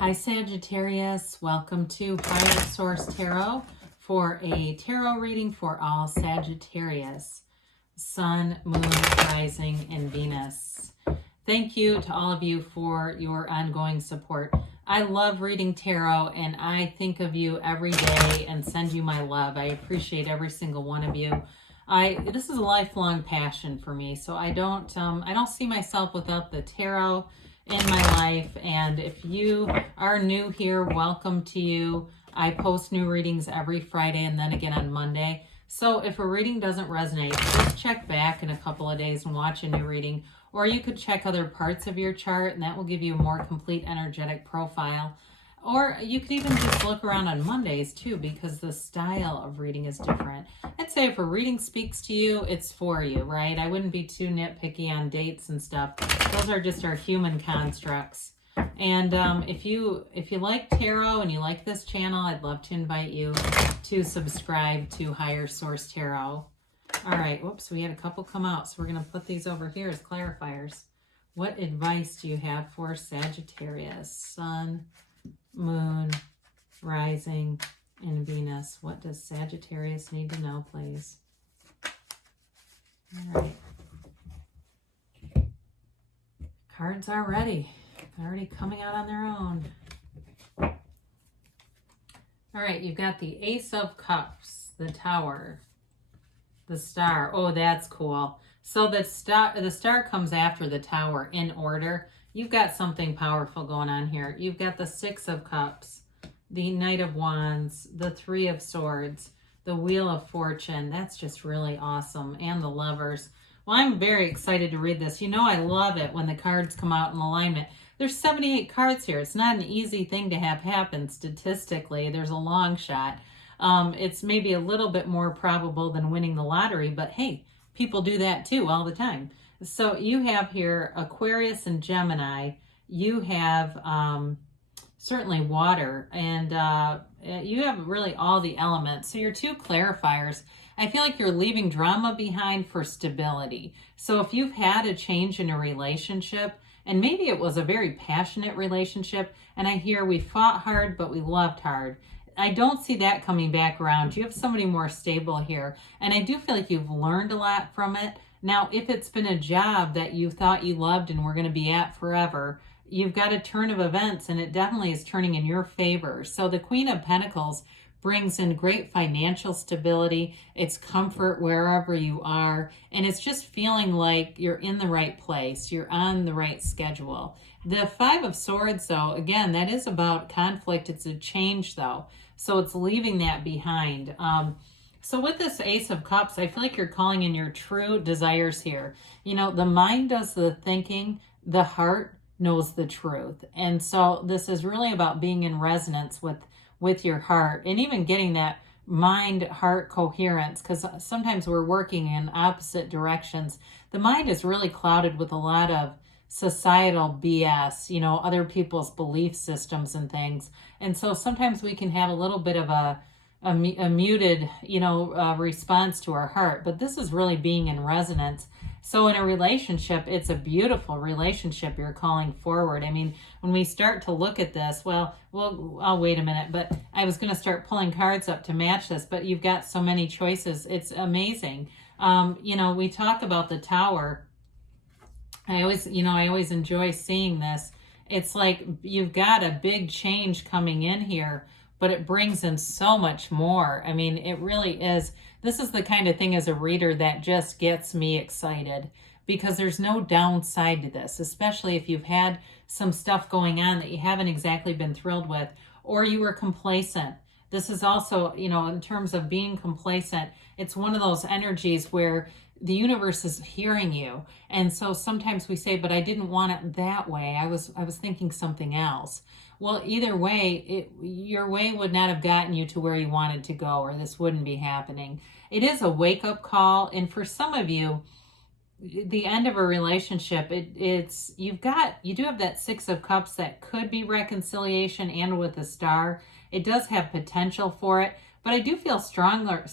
Hi Sagittarius, welcome to Higher Source Tarot for a tarot reading for all Sagittarius, Sun, Moon, Rising, and Venus. Thank you to all of you for your ongoing support. I love reading tarot and I think of you every day and send you my love. I appreciate every single one of you. This is a lifelong passion for me, so I don't see myself without the tarot in my life. And if you are new here, welcome to you. I post new readings every Friday and then again on Monday. So if a reading doesn't resonate, just check back in a couple of days and watch a new reading. Or you could check other parts of your chart and that will give you a more complete energetic profile. Or you could even just look around on Mondays too, because the style of reading is different. I'd say if a reading speaks to you, it's for you, right? I wouldn't be too nitpicky on dates and stuff. Those are just our human constructs. And if you like tarot and you like this channel, I'd love to invite you to subscribe to Higher Source Tarot. All right, whoops, we had a couple come out, so we're going to put these over here as clarifiers. What advice do you have for Sagittarius, Sun, Moon, Rising, and Venus? What does Sagittarius need to know, please? All right. Cards are ready. Already coming out on their own. All right, you've got the Ace of Cups, the Tower, the Star. Oh, that's cool. So the star comes after the Tower in order. You've got something powerful going on here. You've got the Six of Cups, the Knight of Wands, the Three of Swords, the Wheel of Fortune. That's just really awesome. And the Lovers. Well, I'm very excited to read this. You know I love it when the cards come out in alignment. There's 78 cards here. It's not an easy thing to have happen statistically. There's a long shot. It's maybe a little bit more probable than winning the lottery, but hey, people do that too all the time. So you have here Aquarius and Gemini. You have certainly water, and you have really all the elements. So your two clarifiers, I feel like you're leaving drama behind for stability. So if you've had a change in a relationship, and maybe it was a very passionate relationship, and I hear we fought hard, but we loved hard. I don't see that coming back around. You have somebody more stable here, and I do feel like you've learned a lot from it. Now, if it's been a job that you thought you loved and were going to be at forever, you've got a turn of events, and it definitely is turning in your favor. So the Queen of Pentacles brings in great financial stability. It's comfort wherever you are, and it's just feeling like you're in the right place. You're on the right schedule. The Five of Swords, though, again, that is about conflict. It's a change, though, so it's leaving that behind. So with this Ace of Cups, I feel like you're calling in your true desires here. You know, the mind does the thinking, the heart knows the truth. And so this is really about being in resonance with your heart and even getting that mind-heart coherence, because sometimes we're working in opposite directions. The mind is really clouded with a lot of societal BS, you know, other people's belief systems and things. And so sometimes we can have a little bit of a muted, response to our heart. But this is really being in resonance. So in a relationship, it's a beautiful relationship you're calling forward. I mean, when we start to look at this, I'll wait a minute, but I was going to start pulling cards up to match this, but you've got so many choices. It's amazing. We talk about the Tower. I always enjoy seeing this. It's like you've got a big change coming in here, but it brings in so much more. I mean, it really is. This is the kind of thing as a reader that just gets me excited, because there's no downside to this, especially if you've had some stuff going on that you haven't exactly been thrilled with, or you were complacent. This is also, in terms of being complacent, it's one of those energies where the universe is hearing you. And so sometimes we say, but I didn't want it that way. I was thinking something else. Well, either way, your way would not have gotten you to where you wanted to go, or this wouldn't be happening. It is a wake-up call. And for some of you, the end of a relationship, you do have that Six of Cups that could be reconciliation, and with the Star, it does have potential for it. But I do feel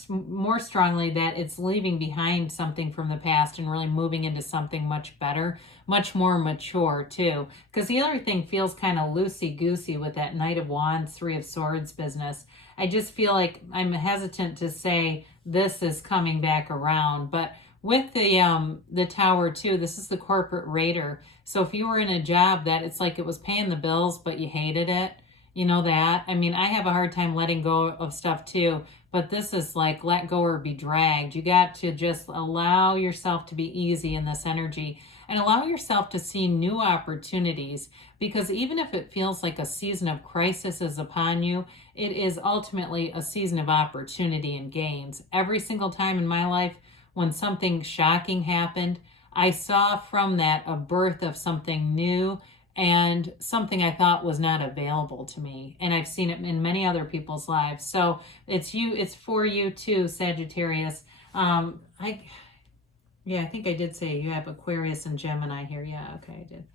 more strongly that it's leaving behind something from the past and really moving into something much better, much more mature too. Because the other thing feels kind of loosey-goosey with that Knight of Wands, Three of Swords business. I just feel like I'm hesitant to say this is coming back around. But with the Tower too, this is the corporate raider. So if you were in a job that it's like it was paying the bills, but you hated it, you know that? I mean, I have a hard time letting go of stuff too, but this is like let go or be dragged. You got to just allow yourself to be easy in this energy and allow yourself to see new opportunities, because even if it feels like a season of crisis is upon you, it is ultimately a season of opportunity and gains. Every single time in my life when something shocking happened, I saw from that a birth of something new and something I thought was not available to me. And I've seen it in many other people's lives. So it's for you too, Sagittarius. I think I did say you have Aquarius and Gemini here. Yeah, okay, I did.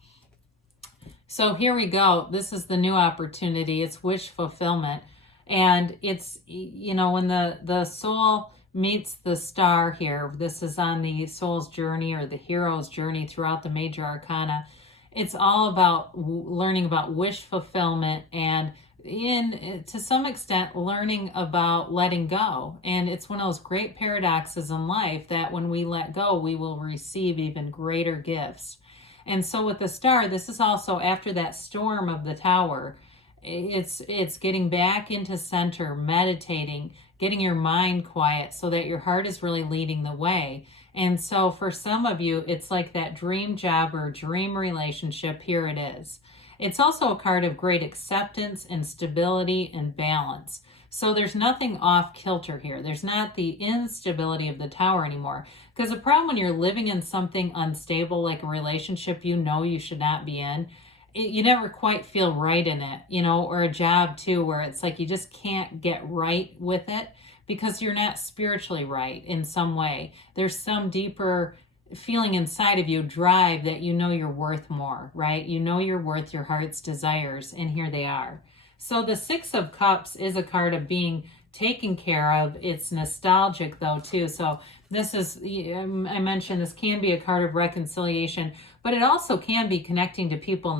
So here we go. This is the new opportunity. It's wish fulfillment. And it's, when the soul meets the star here, this is on the soul's journey or the hero's journey throughout the major arcana. It's all about learning about wish fulfillment and to some extent learning about letting go. And it's one of those great paradoxes in life that when we let go, we will receive even greater gifts. And so with the star, this is also after that storm of the Tower. It's getting back into center, meditating, getting your mind quiet so that your heart is really leading the way. And so for some of you, it's like that dream job or dream relationship. Here it is. It's also a card of great acceptance and stability and balance. So there's nothing off kilter here. There's not the instability of the Tower anymore. Because the problem when you're living in something unstable, like a relationship you should not be in, you never quite feel right in it, or a job too, where it's like you just can't get right with it because you're not spiritually right in some way. There's some deeper feeling inside of you, drive that you're worth more, right? You're worth your heart's desires, and here they are. So the Six of Cups is a card of being taken care of. It's nostalgic though too. So this is, I mentioned this can be a card of reconciliation, but it also can be connecting to people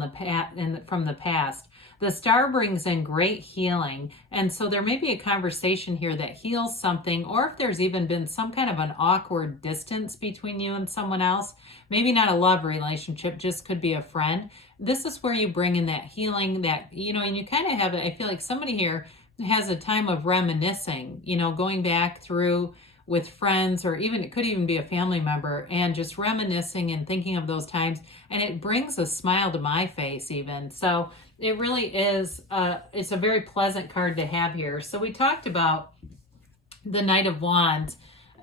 from the past. The star brings in great healing. And so there may be a conversation here that heals something, or if there's even been some kind of an awkward distance between you and someone else, maybe not a love relationship, just could be a friend. This is where you bring in that healing that, and you kind of have it. I feel like somebody here has a time of reminiscing, going back through with friends, or even it could even be a family member, and just reminiscing and thinking of those times, and it brings a smile to my face even. So it really is it's a very pleasant card to have here. So we talked about the Knight of Wands.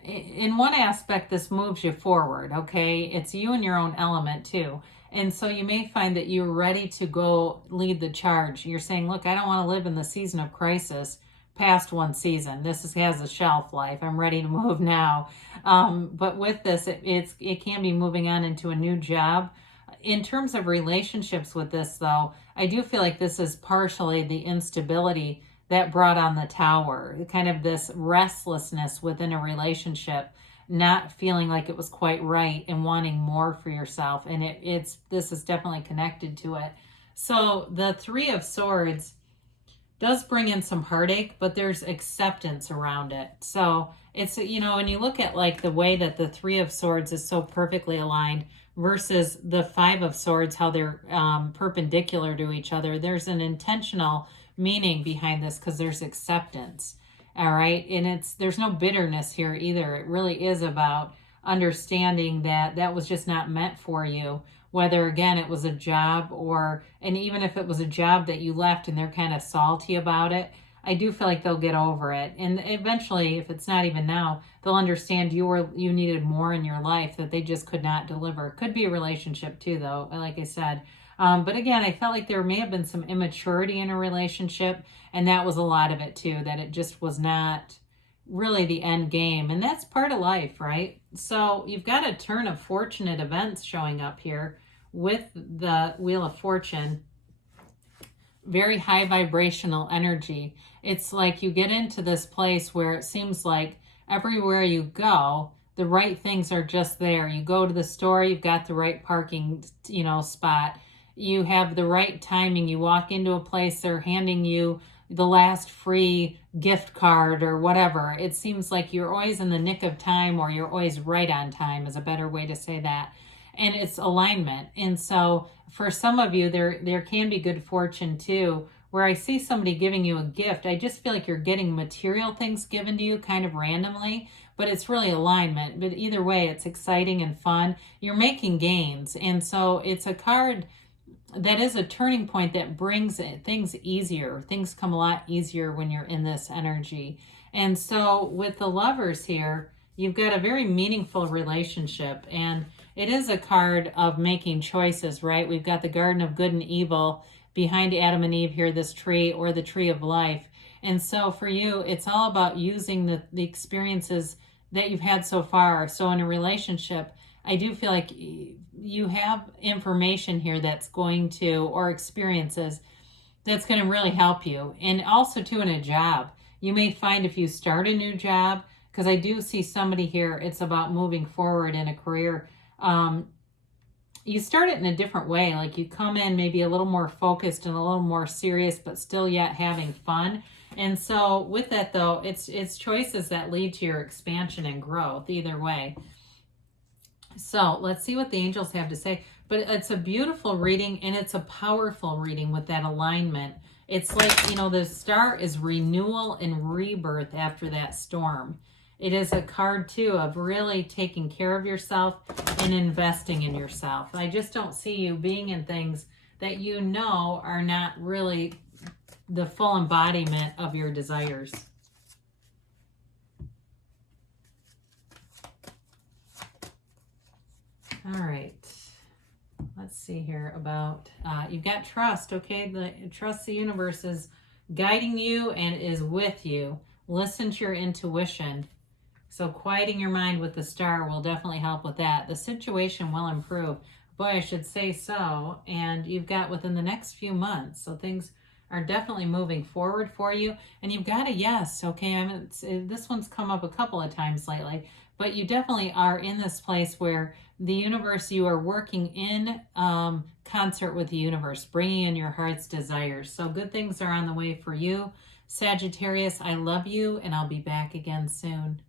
In one aspect, this moves you forward, okay? It's you in your own element too. And so you may find that you're ready to go lead the charge. You're saying, look, I don't want to live in the season of crisis past one season. This has a shelf life. I'm ready to move now. But with this, it can be moving on into a new job. In terms of relationships with this, though, I do feel like this is partially the instability that brought on the Tower, kind of this restlessness within a relationship, not feeling like it was quite right and wanting more for yourself. And this is definitely connected to it. So the Three of Swords does bring in some heartache, but there's acceptance around it. So it's, when you look at like the way that the Three of Swords is so perfectly aligned versus the Five of Swords, how they're perpendicular to each other, there's an intentional meaning behind this because there's acceptance. All right. And there's no bitterness here either. It really is about understanding that was just not meant for you. Whether, again, it was a job and even if it was a job that you left and they're kind of salty about it, I do feel like they'll get over it. And eventually, if it's not even now, they'll understand you needed more in your life that they just could not deliver. Could be a relationship too, though, like I said. But again, I felt like there may have been some immaturity in a relationship, and that was a lot of it too, that it just was not really the end game. And that's part of life, right? So you've got a turn of fortunate events showing up here with the Wheel of Fortune. very high vibrational energy. It's like you get into this place where it seems like everywhere you go, the right things are just there. You go to the store, you've got the right parking, spot. You have the right timing. You walk into a place, they're handing you the last free gift card or whatever. It seems like you're always in the nick of time, or you're always right on time is a better way to say that. And it's alignment. And so for some of you, there can be good fortune too, where I see somebody giving you a gift. I just feel like you're getting material things given to you kind of randomly, but it's really alignment. But either way, it's exciting and fun. You're making gains. And so it's a card that is a turning point that brings things easier. Things come a lot easier when you're in this energy. And so with the Lovers here, you've got a very meaningful relationship, and it is a card of making choices, right? We've got the Garden of Good and Evil behind Adam and Eve here, this tree, or the Tree of Life. And so for you, it's all about using the experiences that you've had so far. So in a relationship, I do feel like you have information here that's going to, or experiences that's going to really help you. And also too, in a job, you may find if you start a new job, because I do see somebody here, it's about moving forward in a career. You start it in a different way. Like you come in maybe a little more focused and a little more serious, but still yet having fun. And so with that though, it's choices that lead to your expansion and growth either way. So let's see what the angels have to say. But it's a beautiful reading, and it's a powerful reading with that alignment. It's like, the star is renewal and rebirth after that storm. It is a card too of really taking care of yourself and investing in yourself. I just don't see you being in things that are not really the full embodiment of your desires. All right, let's see here about, you've got trust, okay? Trust the universe is guiding you and is with you. Listen to your intuition. So quieting your mind with the star will definitely help with that. The situation will improve. Boy, I should say so. And you've got within the next few months. So things are definitely moving forward for you. And you've got a yes, okay? This one's come up a couple of times lately. But you definitely are in this place where the universe, you are working in concert with the universe, bringing in your heart's desires. So good things are on the way for you. Sagittarius, I love you, and I'll be back again soon.